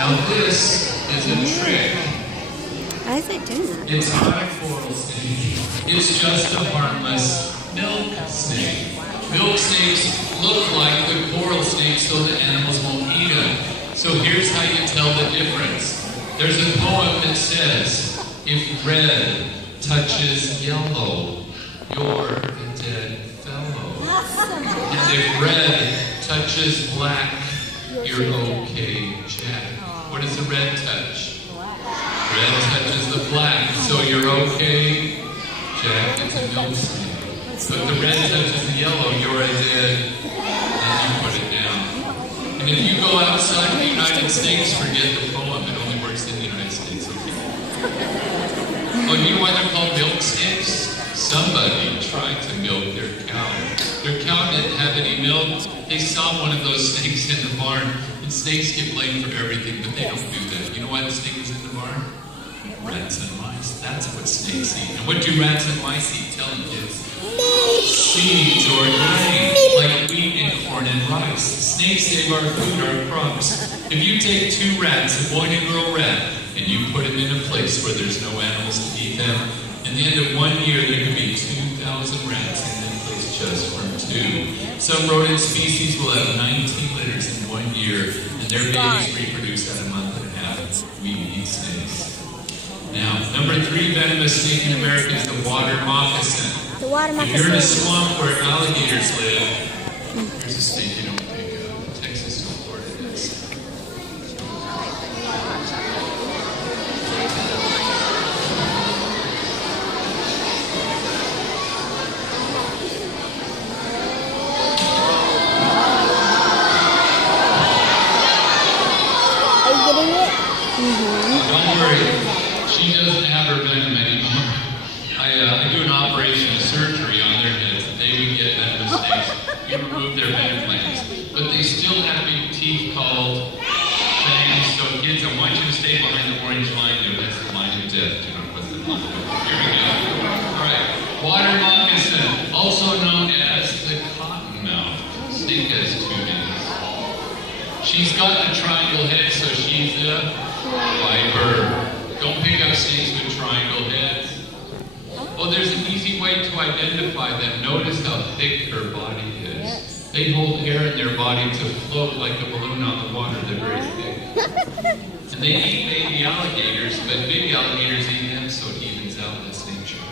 Now this is a trick. Why is it doing that? It's not a coral snake. It's just a harmless milk snake. Milk snakes look like the coral snakes so the animals won't eat them. So here's how you tell the difference. There's a poem that says, if red touches yellow, you're a dead fellow. And if red touches black, you're okay, Jack. What does the red touch? Red touches the black, so you're okay, Jack. It's a milk snake. But the red touches the yellow, you're a dead, and you put it down. And if you go outside the United States, forget the poem. It only works in the United States. Okay. Oh, you know why they're called milk snakes? Somebody tried to milk their cow. Their cow didn't have any milk. They saw one of those snakes in the barn. And snakes get blamed for everything, but they don't do that. You know why the snake was in the barn? Rats and mice. That's what snakes eat. And what do rats and mice eat? Tell them, kids. Seeds or grain, like wheat and corn and rice. Snakes save our food, our crops. If you take two rats, a boy and a girl rat, and you put them in a place where there's no animals to eat them, in the end of 1 year there could be 2,000 rats in that place just from two. Some rodent species will have 19 litters in 1 year, and their babies reproduce at a month and a half. We eat snakes. Now, number 3 venomous snake in America is the water moccasin. The water moccasin. If you're in a swamp where alligators live, here's a snake you don't think of. Texas to Florida is. Are you getting it? Mm-hmm. Don't worry, she doesn't have her venom anymore. I do an operation, a surgery on their heads. They would get venomous snakes. We remove their venom glands. But they still have big teeth called fangs. So kids, I want you to stay behind the orange line there. That's the line of death. Do not put the line. Here we go. Alright. Water moccasin, also known as the cottonmouth. Snake has 2 names. She's got a triangle head, so she's a viper. Don't pick up snakes with triangle heads. Well, there's an easy way to identify them. Notice how thick her body is. Yes. They hold air in their body to float like a balloon on the water. They're very thick. And they eat baby alligators, but big alligators eat them, so it evens out this nature.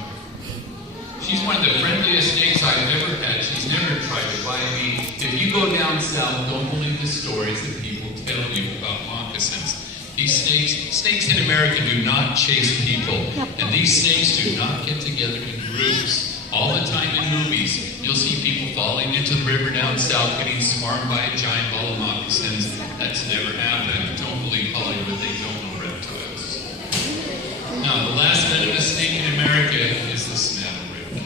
She's one of the friendliest snakes I've ever had. She's never tried to bite me. If you go down south, don't believe the stories that people tell you about moccasins. These snakes in America do not chase people. And these snakes do not get together in groups. All the time in movies, you'll see people falling into the river down south, getting swarmed by a giant ball of moccasins. That's never happened. Don't believe Hollywood, they don't know reptiles. Now, the last venomous snake in America is the snattleroot.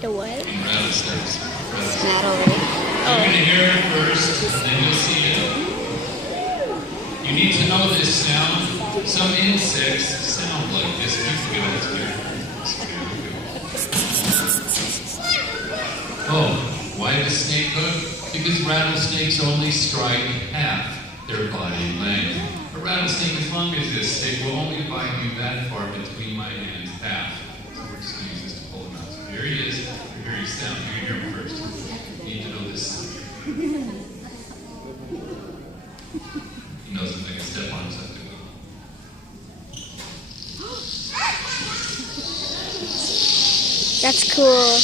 The what? And rattlesnakes. Snattleroot. I'm going to hear it first, and then you'll see it. You need to know this sound. Some insects sound like this. You can get here. Oh, why does snake hook? Because rattlesnakes only strike half their body length. A rattlesnake, as long as this snake, will only bite you that far between my hands, half. So we're just going to use this to pull him out. So here he is. Here he's down. You're going to hear him first. You need to know this. He knows if I can step on something. That's cool.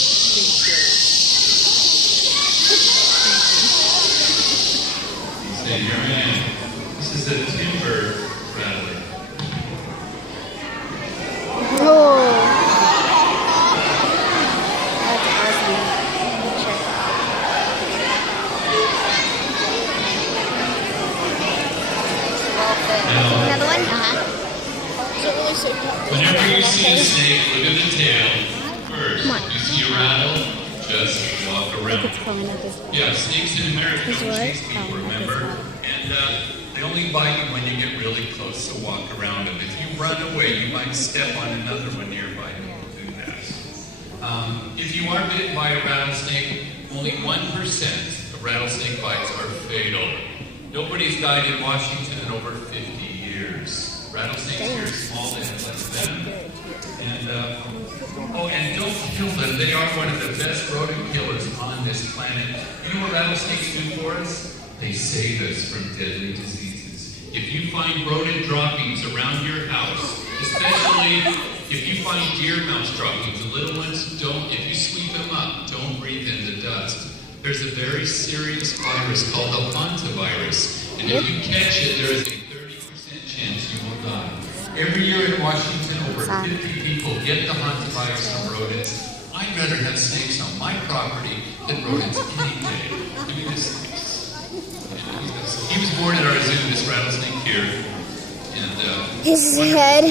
Say, here I am. This is a timber rattler. Cool. That's awesome. Now, Another one? whenever you see a snake, look at the tail. First, you see a rattle, just walk around. Yeah, snakes in America don't chase people, remember? And they only bite you when you get really close, so walk around them. If you run away, you might step on another one nearby and will do that. If you are bitten by a rattlesnake, only 1% of rattlesnake bites are fatal. Nobody's died in Washington in over 50 ears. Rattlesnakes' ears small, they have less venom. And and don't kill them. They are one of the best rodent killers on this planet. You know what rattlesnakes do for us? They save us from deadly diseases. If you find rodent droppings around your house, especially if you find deer mouse droppings, the little ones, if you sweep them up, don't breathe in the dust. There's a very serious virus called the hantavirus. And if you catch it, there is a 30% chance you will die. Every year in Washington, over 50 people get the hantavirus from rodents. I'd rather have snakes on my property than rodents any day. Give me this. He was born at our zoo, this rattlesnake here. And his head.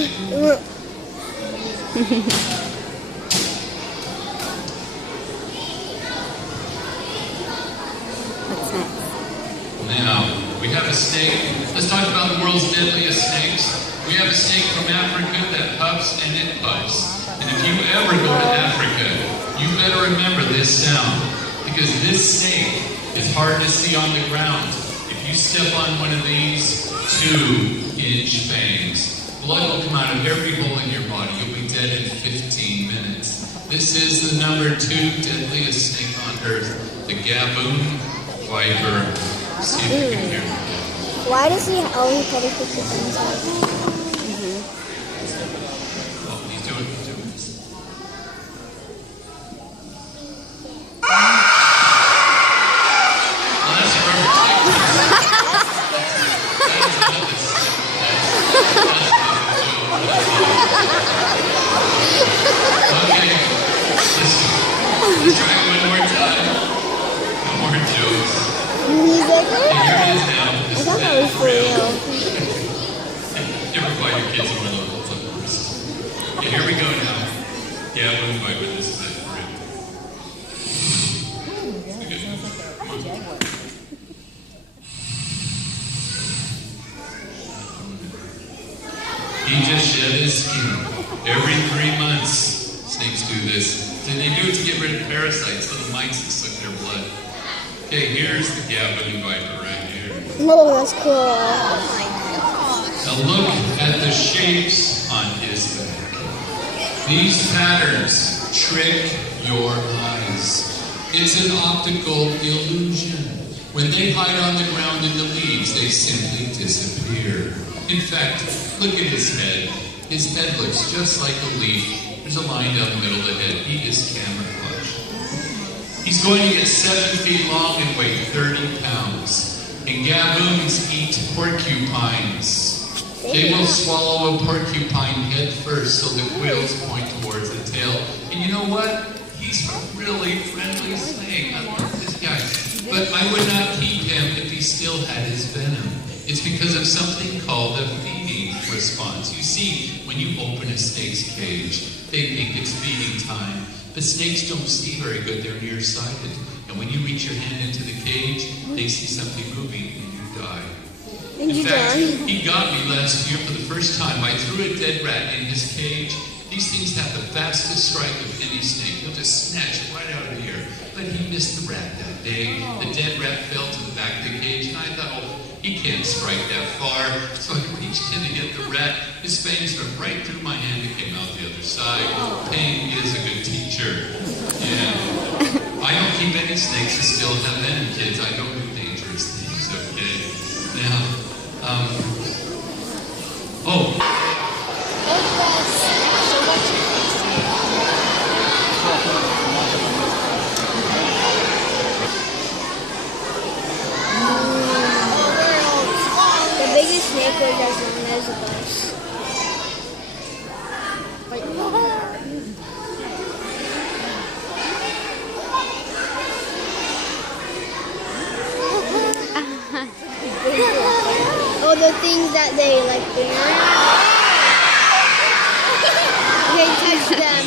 What's next? Now, we have a snake. Let's talk about the world's deadliest snakes. We have a snake from Africa that puffs and it puffs. And if you ever go to Africa, you better remember this sound. Because this snake is hard to see on the ground. If you step on one of these 2-inch fangs, blood will come out of every hole in your body. You'll be dead in 15 minutes. This is the number 2 deadliest snake on earth, the Gaboon viper. See if you can hear me. Why does he always try to put the things on? Oh, he's doing this. Well, that's perfect. Okay, let's try it one more time. No more jokes. He's like, Here it is now. I thought that was for real. You ever buy your kids one of those flippers? Okay, here we go now. Yeah, I wouldn't fight with this. Is that for real? He just shed his skin. Every 3 months, snakes do this. And they do it to get rid of parasites, little mites that suck their blood. Okay, here's the Gaboon viper right here. No, that's cool. Now look at the shapes on his back. These patterns trick your eyes. It's an optical illusion. When they hide on the ground in the leaves, they simply disappear. In fact, look at his head. His head looks just like a leaf. There's a line down the middle of the head. He is camouflage. He's going to get 7 feet long and weigh 30 pounds. And Gaboons eat porcupines. They will swallow a porcupine head first so the quills point towards the tail. And you know what? He's a really friendly snake. I love this guy. But I would not keep him if he still had his venom. It's because of something called a feeding response. You see, when you open a snake's cage, they think it's feeding time. But snakes don't see very good. They're nearsighted. And when you reach your hand into the cage, they see something moving and you die. In fact, he got me last year for the first time. I threw a dead rat in his cage. These things have the fastest strike of any snake. They'll just snatch it right out of the air. But he missed the rat that day. The dead rat fell to the back of the cage, and I thought, oh, he can't strike that far. So I reached in to get the rat. His fangs went right through my hand and came out the other side. Pain is a good teacher. Yeah. I don't keep any snakes that still have venom, kids. I don't do dangerous things, okay? Now, the biggest snake was as long as a bus. Oh, the things that they like bear. They touch them.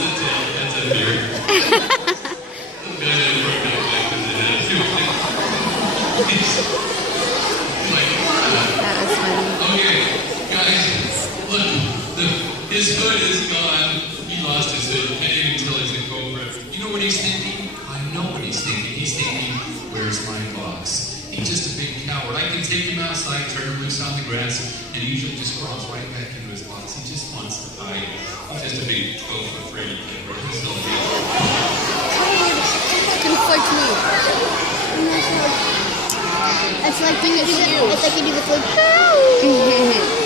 That was funny. Okay, guys, look, his hood is gone. He lost his hood. Can't even tell he's a cobra. You know what he's thinking? I know what he's thinking. He's thinking, where's my box? He's just a big coward. I can take him outside, turn him loose on the the grass and he usually just crawls right back into his box. He just wants to hide. He's just a big gopher free kid. So Just like me. It's like you do the flip.